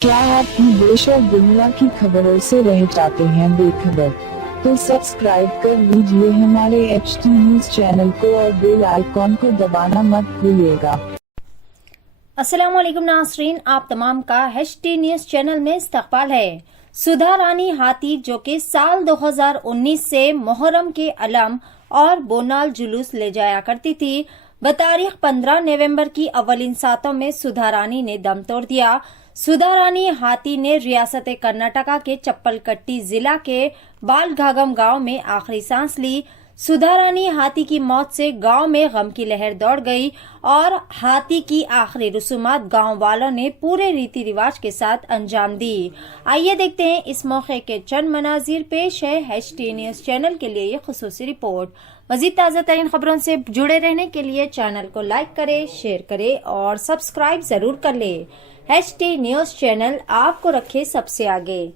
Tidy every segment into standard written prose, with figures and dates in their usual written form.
क्या आप देश और दुनिया की खबरों से रह जाते हैं बेखबर? तो सब्सक्राइब कर लीजिए हमारे HT न्यूज चैनल को और बेल आइकॉन को दबाना मत भूलिएगा। अस्सलाम वालेकुम नाज़रीन, आप तमाम का HT न्यूज चैनल में इस्तकबाल है। सुधा रानी हाथी जो कि साल 2019 से मुहर्रम के अलम और बोनाल जुलूस ले जाया करती थी, बतारीख 15 नवंबर की अव्वलिन सातों में सुधा रानी ने दम तोड़ दिया। सुधा रानी हाथी ने रियासत कर्नाटका के चप्पलकट्टी जिला के बालघागम गांव में आखिरी सांस ली। सुधा रानी हाथी की मौत से गांव में गम की लहर दौड़ गई और हाथी की आखिरी रसूमात गांव वालों ने पूरे रीति रिवाज के साथ अंजाम दी। आइए देखते हैं इस मौके के चंद मनाजिर। पेश है HT न्यूज चैनल के लिए ये खुसूसी रिपोर्ट। मजीद ताज़ा तरीन खबरों से जुड़े रहने के लिए चैनल को लाइक करें, शेयर करें और सब्सक्राइब जरूर कर ले। HT न्यूज चैनल आपको रखे सबसे आगे।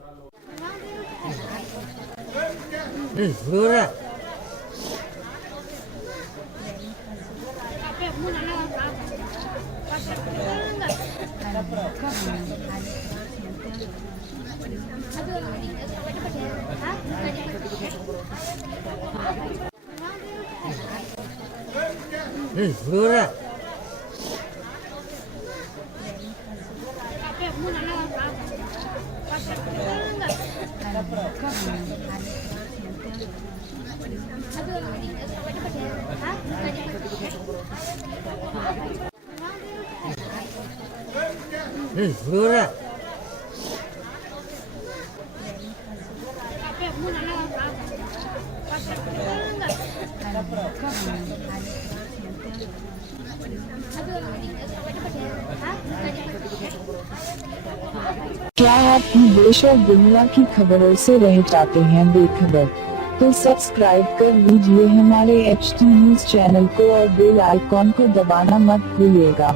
क्या आप देश और दुनिया की खबरों से रह जाते हैं बेखबर? तो सब्सक्राइब कर लीजिए हमारे HT न्यूज चैनल को और बेल आइकॉन को दबाना मत भूलिएगा।